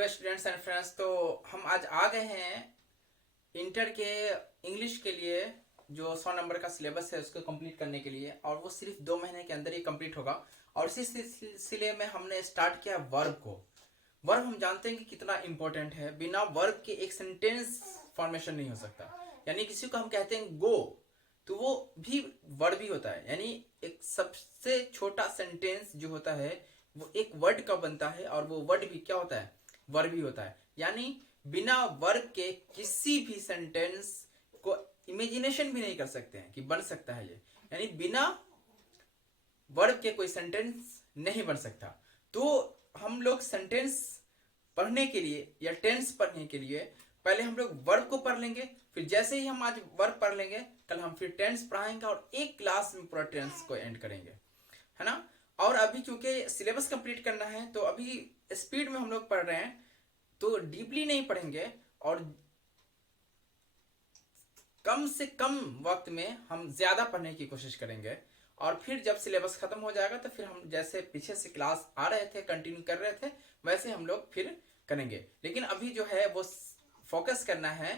Hello students and friends. तो हम आज आ गए हैं इंटर के इंग्लिश के लिए जो 100 नंबर का सिलेबस है उसको कंप्लीट करने के लिए, और वो सिर्फ 2 महीने के अंदर ही कंप्लीट होगा। और इसी सिलसिले में हमने स्टार्ट किया वर्ब को। वर्ब हम जानते हैं कि कितना इंपॉर्टेंट है। बिना वर्ब के एक सेंटेंस फॉर्मेशन नहीं हो सकता। यानी किसी को हम कहते हैं गो, तो वो भी वर्ड ही होता है। यानी एक सबसे छोटा सेंटेंस जो होता है वो एक वर्ड का बनता है, और वो वर्ड भी क्या होता है, वर्ब ही होता है। यानी बिना वर्ब के किसी भी सेंटेंस को इमेजिनेशन भी नहीं कर सकते हैं कि बन सकता है ये। यानी बिना वर्ब के कोई सेंटेंस नहीं बन सकता। तो हम लोग सेंटेंस पढ़ने के लिए या टेंस पढ़ने के लिए पहले हम लोग वर्ब को पढ़ लेंगे, फिर जैसे ही हम आज वर्ब पढ़ लेंगे कल हम फिर टेंस पढ़ाएंगे और एक क्लास में पूरा टेंस को एंड करेंगे, है ना। और अभी चूंकि सिलेबस कंप्लीट करना है तो अभी स्पीड में हम लोग पढ़ रहे हैं, तो डीपली नहीं पढ़ेंगे और कम से कम वक्त में हम ज्यादा पढ़ने की कोशिश करेंगे। और फिर जब सिलेबस खत्म हो जाएगा तो फिर हम जैसे पीछे से क्लास आ रहे थे कंटिन्यू कर रहे थे वैसे हम लोग फिर करेंगे। लेकिन अभी जो है वो फोकस करना है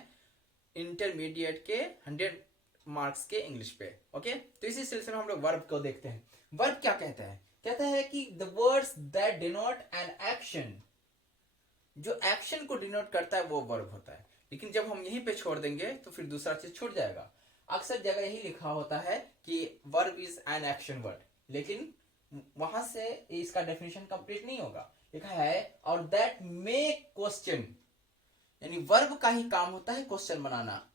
इंटरमीडिएट के 100 मार्क्स के इंग्लिश पे। ओके, तो इसी सिलसिले में हम लोग वर्ब को देखते हैं। वर्ब क्या कहता है? कहता है कि the words that denote an action, जो एक्शन को डिनोट करता है वो वर्ब होता है। लेकिन जब हम यहीं पे छोड़ देंगे तो फिर दूसरा चीज छूट जाएगा। अक्सर जगह यही लिखा होता है कि verb is an action word, लेकिन वहां से इसका डेफिनेशन कंप्लीट नहीं होगा। लिखा है और दैट मेक क्वेश्चन, यानी वर्ब का ही काम होता है क्वेश्चन बनाना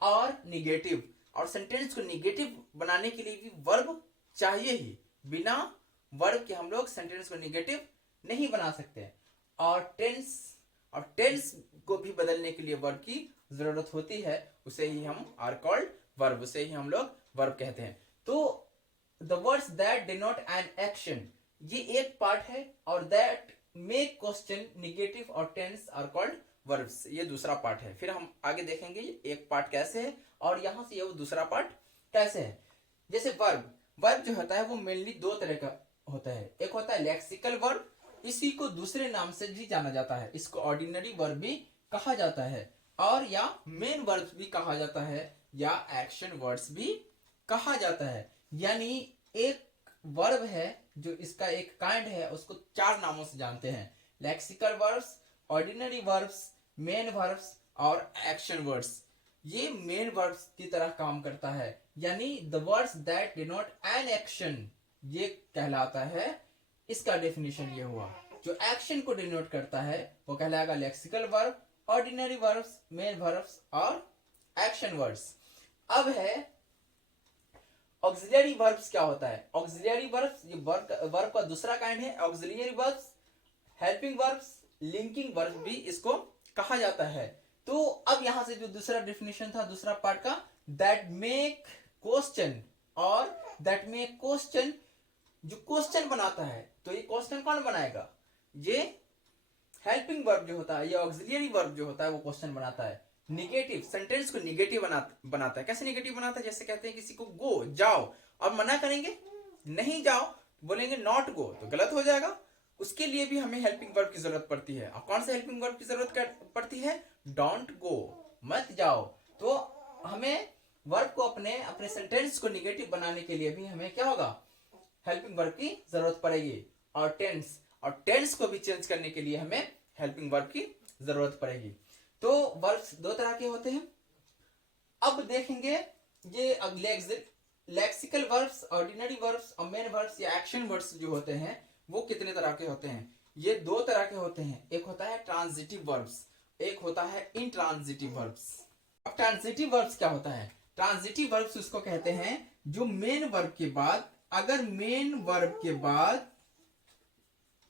और निगेटिव। और सेंटेंस को निगेटिव बनाने के लिए भी वर्ब चाहिए ही। बिना वर्ब के हम लोग सेंटेंस को निगेटिव नहीं बना सकते। और टेंस को भी बदलने के लिए वर्ब की जरूरत होती है, उसे ही हम आर कॉल्ड वर्ब, उसे ही हम लोग वर्ब कहते हैं। तो the words that denote an action, ये एक पार्ट है, और दैट मेक क्वेश्चन निगेटिव और टेंस आर कॉल्ड वर्ब्स, ये दूसरा पार्ट है। फिर हम आगे देखेंगे एक पार्ट कैसे है और यहां से ये वो दूसरा पार्ट कैसे है। जैसे वर्ब जो होता है वो मेनली दो तरह का होता है। एक होता है लेक्सिकल वर्ब, इसी को दूसरे नाम से भी जाना जाता है, इसको ऑर्डिनरी वर्ब भी कहा जाता है, और या मेन वर्ब भी कहा जाता है, या एक्शन वर्ड्स भी कहा जाता है। यानी एक वर्ब है जो इसका एक काइंड है, उसको 4 नामों से जानते हैं: lexical verbs, ordinary verbs, main verbs और एक्शन वर्ड्स। ये मेन वर्ब्स की तरह काम करता है। यानी the words that denote an action, ये कहलाता है, इसका डेफिनेशन ये हुआ। जो एक्शन को डिनोट करता है वो कहलाएगा lexical verb, ordinary verbs, main verbs और एक्शन वर्ड्स। अब है ऑक्सिलरी वर्ब्स। क्या होता है ऑक्सिलरी वर्ब्स? ये वर्ब का दूसरा काइंड है। Auxiliary verbs, helping verbs, linking verbs भी इसको कहा जाता है। तो अब यहां से जो दूसरा डेफिनेशन था दूसरा पार्ट का, दैट मेक क्वेश्चन, और दैट मेक क्वेश्चन जो क्वेश्चन बनाता है, तो ये क्वेश्चन कौन बनाएगा? ये हेल्पिंग वर्ब जो होता है, ये ऑक्सिलरी वर्ब जो होता है वो क्वेश्चन बनाता है। निगेटिव, सेंटेंस को निगेटिव बनाता है। कैसे निगेटिव बनाता है? जैसे कहते हैं किसी को गो, जाओ, अब मना करेंगे नहीं जाओ, बोलेंगे नॉट गो तो गलत हो जाएगा। उसके लिए भी हमें हेल्पिंग वर्ब की जरूरत पड़ती है। अब कौन सा हेल्पिंग वर्ब की जरूरत पड़ती है? डोंट गो, मत जाओ। तो हमें वर्ब को अपने सेंटेंस को निगेटिव बनाने के लिए भी हमें क्या होगा? हेल्पिंग वर्ब की जरूरत पड़ेगी। और टेंस को भी चेंज करने के लिए हमें हेल्पिंग वर्ब की जरूरत पड़ेगी। तो वर्ब्स दो तरह के होते हैं। अब देखेंगे ये लेक्सिकल वर्ब्स, ऑर्डिनरी वर्ब्स और मेन वर्ब्स या एक्शन वर्ब्स जो होते हैं वो कितने तरह के होते हैं? ये 2 तरह के होते हैं। एक होता है ट्रांजिटिव वर्ब्स, एक होता है इंट्रांजिटिव वर्ब्स। अब ट्रांजिटिव वर्ब्स क्या होता है? ट्रांजिटिव वर्ब्स उसको कहते हैं जो मेन वर्ब के बाद, अगर मेन वर्ब के बाद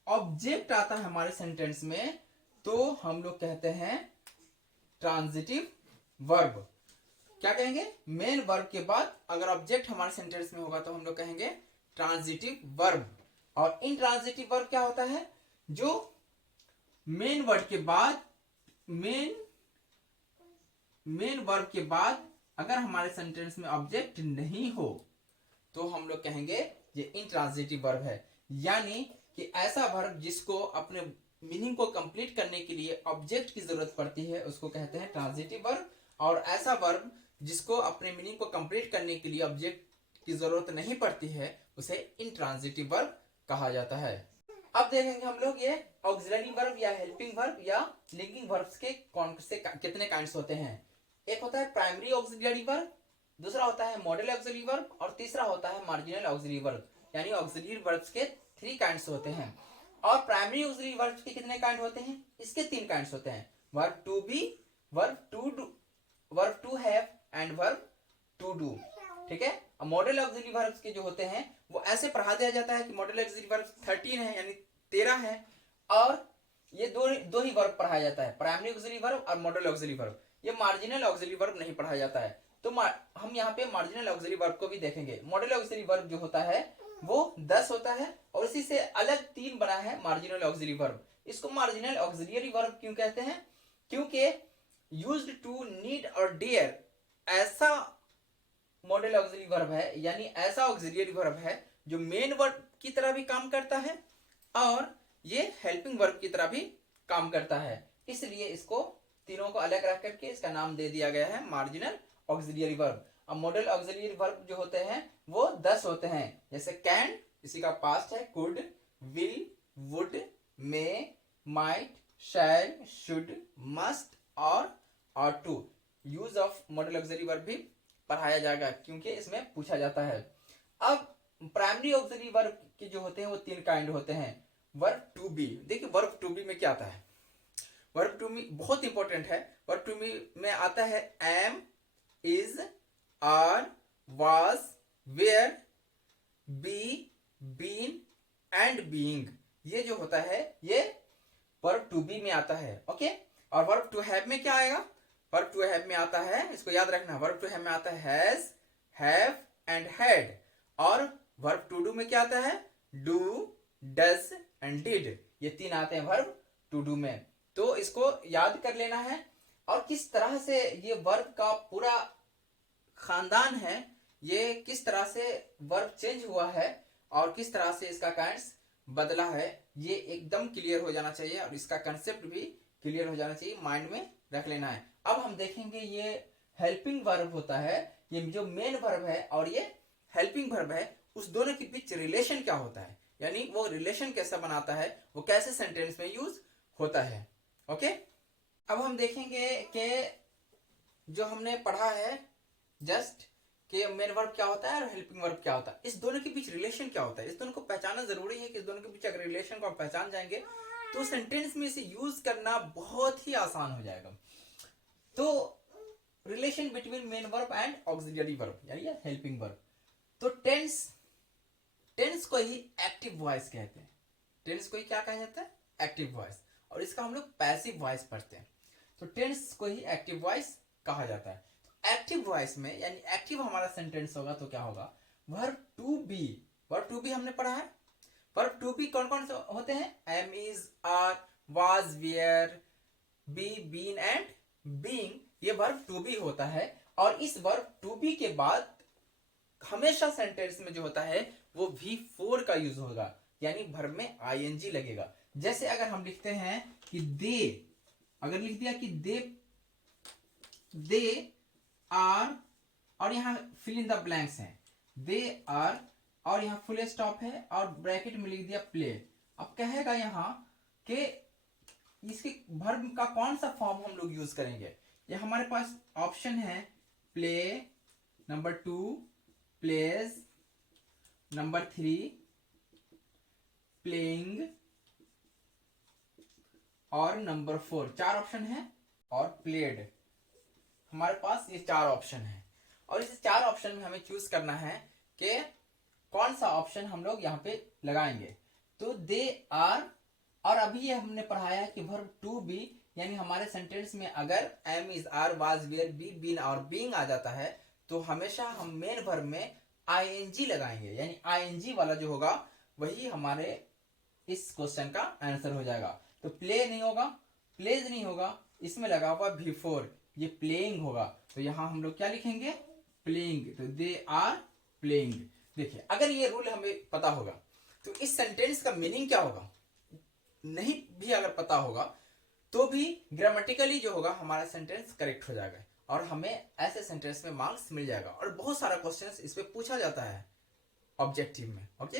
ऑब्जेक्ट आता है हमारे सेंटेंस में तो हम लोग कहते हैं ट्रांजिटिव वर्ब। क्या कहेंगे? मेन वर्ब के बाद अगर ऑब्जेक्ट हमारे सेंटेंस में होगा तो हम लोग कहेंगे ट्रांजिटिव वर्ब। और इंट्रांजिटिव वर्ब क्या होता है? जो मेन वर्ब के बाद मेन वर्ब के बाद अगर हमारे सेंटेंस में ऑब्जेक्ट नहीं हो तो हम लोग कहेंगे ये इंट्रांजिटिव वर्ब है। यानी कि ऐसा वर्ब जिसको अपने मीनिंग को कंप्लीट करने के लिए ऑब्जेक्ट की जरूरत पड़ती है उसको कहते हैं ट्रांजिटिव वर्ब। और ऐसा वर्ब जिसको अपने मीनिंग को कंप्लीट करने के लिए ऑब्जेक्ट की जरूरत नहीं पड़ती है उसे इंट्रांजिटिव वर्ब कहा जाता है। अब देखेंगे हम लोग ये ऑक्सिलरी वर्ब या हेल्पिंग वर्ब या लिंकिंग वर्ब्स के कौन से कितने काइंड्स होते हैं। एक होता है प्राइमरी ऑक्सिलरी वर्ब, दूसरा होता है मॉडल ऑक्सिलरी वर्ब और तीसरा होता है मार्जिनल ऑक्सिलरी वर्ब। यानी ऑक्सिलरी वर्ब्स के 3 काइंड्स होते हैं। और प्राइमरी ऑक्सिलरी वर्ब्स के कितने काइंड होते हैं, इसके 3 काइंड्स होते हैं, verb to be, verb to do, verb to have and verb to do. ठीक है। मॉडल ऑक्सिलरी वर्ब्स के जो होते हैं वो ऐसे पढ़ा दिया जाता है कि मॉडल ऑक्सिलरी वर्ब्स 13 है यानी 13 है और ये दो ही वर्ब पढ़ाया जाता है, प्राइमरी ऑक्सिलरी वर्ब और मॉडल ऑक्सिलरी वर्ब। ये मार्जिनल ऑक्सिलरी वर्ब नहीं पढ़ाया जाता है। तो हम यहाँ पे मार्जिनल ऑक्सिलरी वर्ब को भी देखेंगे। मॉडल ऑक्सिलरी वर्ब जो होता है वो 10 होता है और इसी से अलग 3 बना है मार्जिनल ऑक्सिलरी वर्ब। इसको मार्जिनल ऑक्सिलरी वर्ब क्यों कहते हैं, क्योंकि यूज्ड टू नीड और डेयर ऐसा मॉडल ऑक्सिलरी वर्ब है, यानी ऐसा ऑक्सिलरी वर्ब है जो मेन वर्ब की तरह भी काम करता है और ये हेल्पिंग वर्ब की तरह भी काम करता है। इसलिए इसको तीनों को अलग रख करके इसका नाम दे दिया गया है मार्जिनल ऑक्सिलरी वर्ब। अब मॉडल ऑक्सिलरी वर्ब जो होते हैं वो 10 होते हैं, जैसे कैन इसी का पास्ट है, could, will, would, may, might, shall, should, must और ought to। Use of modal auxiliary verb भी पढ़ाया जाएगा क्योंकि इसमें पूछा जाता है। अब प्राइमरी ऑक्सिलरी वर्ब के जो होते हैं वो 3 काइंड होते हैं। वर्ब टू बी, देखिए वर्ब टू बी में क्या आता है, वर्ब टू बी बहुत इंपॉर्टेंट है। वर्ब टू बी में आता है am, is, are, was, were, be, been and being. ये जो होता है ये वर्ब टू बी में आता है। ओके। और वर्ब टू हैव में क्या आएगा, वर्ब टू हैव में आता है, इसको याद रखना, वर्ब टू हैव में आता है हैज, हैव एंड हैड। और वर्ब टू डू में क्या आता है, डू, डज एंड डिड। ये 3 आते हैं वर्ब टू डू में। तो इसको याद कर लेना है। और किस तरह से ये वर्ब का पूरा खानदान है, ये किस तरह से वर्ब चेंज हुआ है और किस तरह से इसका काइंड्स बदला है, ये एकदम क्लियर हो जाना चाहिए और इसका कंसेप्ट भी क्लियर हो जाना चाहिए, माइंड में रख लेना है। अब हम देखेंगे ये हेल्पिंग वर्ब होता है, ये जो मेन वर्ब है और ये हेल्पिंग वर्ब है, उस दोनों के बीच रिलेशन क्या होता है, यानी वो रिलेशन कैसा बनाता है, वो कैसे सेंटेंस में यूज होता है। ओके। अब हम देखेंगे कि जो हमने पढ़ा है जस्ट कि मेन वर्ब क्या होता है और हेल्पिंग वर्ब क्या होता है, इस दोनों के बीच रिलेशन क्या होता है, इस दोनों को पहचानना जरूरी है कि इस दोनों के बीच अगर रिलेशन को आप पहचान जाएंगे तो सेंटेंस में इसे यूज करना बहुत ही आसान हो जाएगा। तो relation between main verb and auxiliary verb यानी हेल्पिंग वर्ब। तो टेंस को ही एक्टिव वॉइस कहते हैं। टेंस को ही क्या कहा जाता है, एक्टिव वॉइस, और इसका हम लोग पैसिव वॉइस पढ़ते हैं। तो टेंस को ही एक्टिव वॉइस कहा जाता है। एक्टिव वॉइस में यानी एक्टिव हमारा सेंटेंस होगा तो क्या होगा, verb to be. Verb to be हमने पढ़ा है। वर्ब टू बी कौन कौन से होते हैं, am, is, are, was, were, be, been and being. ये वर्ब टू बी होता है और इस वर्ब टू बी के बाद हमेशा सेंटेंस में जो होता है वो V4 का यूज होगा, यानी वर्ब में आईएनजी लगेगा। जैसे अगर हम लिखते हैं कि दे, अगर लिख दिया कि दे आर और यहाँ फिल इन द ब्लैंक्स है, दे आर और यहाँ फुल स्टॉप है और ब्रैकेट में लिख दिया प्ले। अब कहेगा यहाँ कि इसके वर्ब का कौन सा फॉर्म हम लोग यूज करेंगे। ये हमारे पास ऑप्शन है play, number 2 plays, number 3 playing और नंबर 4, 4 ऑप्शन है, और प्लेड। हमारे पास ये 4 ऑप्शन है और इस 4 ऑप्शन में हमें चूज करना है कि कौन सा ऑप्शन हम लोग यहाँ पे लगाएंगे। तो दे आर, और अभी ये हमने पढ़ाया कि वर्ब टू बी यानी हमारे सेंटेंस में अगर am, is, are, was, were, be, been और बीइंग आ जाता है तो हमेशा हम मेन वर्ब में आईएनजी लगाएंगे, यानी आईएनजी वाला जो होगा वही हमारे इस क्वेश्चन का आंसर हो जाएगा। तो प्ले नहीं होगा, प्लेज नहीं होगा, इसमें लगा हुआ V4, ये प्लेइंग होगा। तो यहां हम लोग क्या लिखेंगे, प्लेइंग। तो दे आर प्लेइंग। देखिए अगर ये रूल हमें पता होगा तो इस सेंटेंस का मीनिंग क्या होगा, नहीं भी अगर पता होगा तो भी ग्रामेटिकली जो होगा हमारा सेंटेंस करेक्ट हो जाएगा और हमें ऐसे सेंटेंस में मार्क्स मिल जाएगा। और बहुत सारा क्वेश्चंस इस पे पूछा जाता है ऑब्जेक्टिव में। ओके,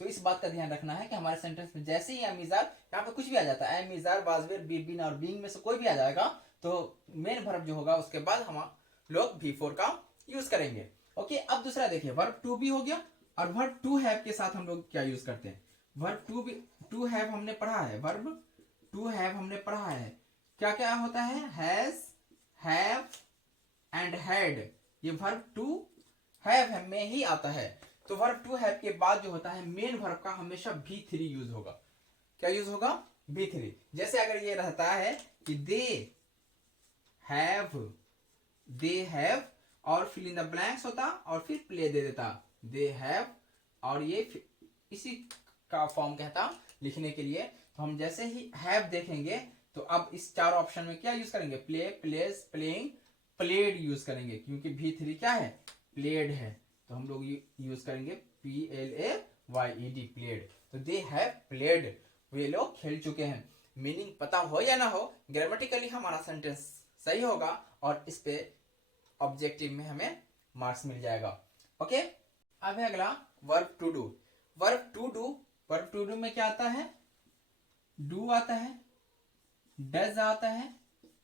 तो इस बात का ध्यान रखना है कि हमारे सेंटेंस में जैसे ही अमीजार, यहाँ पे कुछ भी आ जाता है, अमीजार, वाजवेर, बीन और बीइंग में से कोई भी आ जाएगा तो मेन वर्ब जो होगा उसके बाद हम लोग V4 का यूज करेंगे। ओके, अब दूसरा देखिए, वर्ब टू भी हो गया और वर्ब टू हैव के साथ हम लोग क्या यूज करते हैं, वर्ब टू भी, टू हैव हमने पढ़ा है, वर्ब टू हैव हमने पढ़ा है, क्या क्या होता है, हैज, हैव एंड हैड, ये वर्ब टू हैव में ही आता है। तो वर्ब टू हैव के बाद जो होता है मेन वर्ब का हमेशा V3 यूज होगा। क्या यूज होगा, V3। जैसे अगर ये रहता है कि दे हैव और फिल इन द ब्लैंक्स होता और फिर प्ले दे देता, दे हैव, और ये इसी का फॉर्म कहता लिखने के लिए। तो हम जैसे ही हैव देखेंगे तो अब इस चार ऑप्शन में क्या यूज करेंगे, play, plays, playing, played use करेंगे, क्योंकि V3 क्या है, प्लेड है, तो हम लोग यूज करेंगे PLAYED, प्लेड। तो दे हैव प्लेड, वे लोग खेल चुके हैं। मीनिंग पता हो या ना हो, ग्रामेटिकली हमारा सेंटेंस सही होगा और इस पे ऑब्जेक्टिव में हमें मार्क्स मिल जाएगा। ओके, अब है अगला verb to do. Verb to do में क्या आता है, डू आता है, डज आता है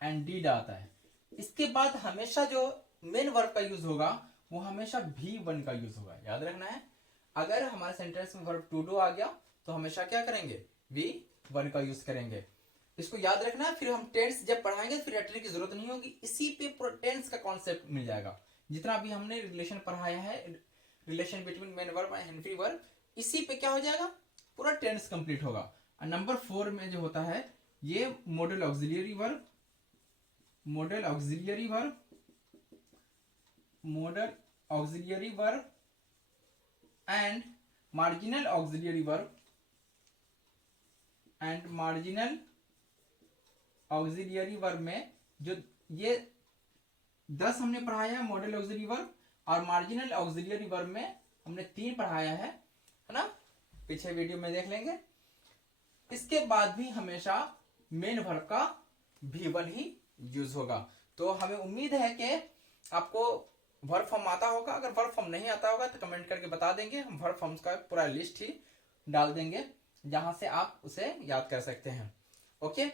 एंड डिड आता है। इसके बाद हमेशा जो मेन वर्ब का यूज होगा वो हमेशा V1 का यूज होगा। याद रखना है, अगर हमारे सेंटेंस में वर्ब टू डू आ गया तो हमेशा क्या करेंगे, V1 का यूज करेंगे। इसको याद रखना है, फिर हम टेंस जब पढ़ाएंगे फिर रटने की जरूरत नहीं होगी, इसी पे पूरा टेंस का कॉन्सेप्ट मिल जाएगा। जितना भी हमने रिलेशन पढ़ाया है, relation between main verb and helping verb, इसी पे क्या हो जाएगा, पूरा टेंस कंप्लीट होगा। नंबर 4 में जो होता है ये model auxiliary verb, model auxiliary verb, model auxiliary verb and marginal auxiliary verb and marginal auxiliary verb में जो ये 10 हमने पढ़ाया है मॉडल ऑक्सिलियरी वर्ब, और मार्जिनल ऑक्सिलियरी वर्ब में हमने 3 पढ़ाया है ना, पीछे वीडियो में देख लेंगे। इसके बाद भी हमेशा मेन वर्ब का V1 ही यूज होगा। तो हमें उम्मीद है कि आपको वर्ब फॉर्म आता होगा। अगर वर्ब फॉर्म नहीं आता होगा तो कमेंट करके बता देंगे, हम वर्ब फॉर्म्स का पूरा लिस्ट ही डाल देंगे जहां से आप उसे याद कर सकते हैं। ओके,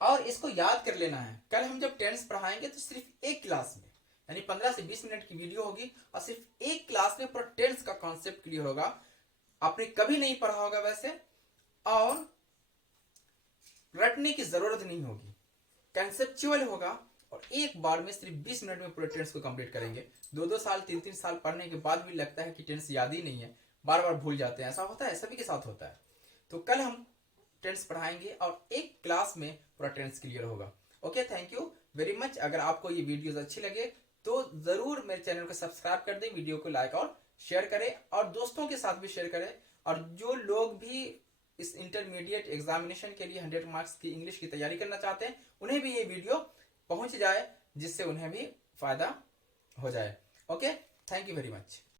और इसको याद कर लेना है, कल हम जब टेंस पढ़ाएंगे तो सिर्फ एक क्लास में, यानी 15 से 20 मिनट की वीडियो होगी और सिर्फ एक क्लास में पूरा टेंस का कॉन्सेप्ट क्लियर होगा। आपने कभी नहीं पढ़ा होगा वैसे, और रटने की जरूरत नहीं होगी, कंसेप्चुअल होगा और एक बार में सिर्फ 20 मिनट में पूरे टेंस को कंप्लीट करेंगे। 2-2 साल 3-3 साल पढ़ने के बाद भी लगता है कि टेंस याद ही नहीं है, बार बार भूल जाते हैं, ऐसा होता है, सभी के साथ होता है। तो कल हम टेंस पढ़ाएंगे और एक क्लास में पूरा टेंस क्लियर होगा। Okay, thank you very much. अगर आपको ये वीडियोस अच्छी लगे तो जरूर मेरे चैनल को सब्सक्राइब कर दें, वीडियो को लाइक और शेयर करें और दोस्तों के साथ भी शेयर करें। और जो लोग भी इस इंटरमीडिएट एग्जामिनेशन के लिए 100 मार्क्स की इंग्लिश की तैयारी करना चाहते हैं उन्हें भी ये वीडियो पहुंच जाए, जिससे उन्हें भी फायदा हो जाए। Okay, thank you very much.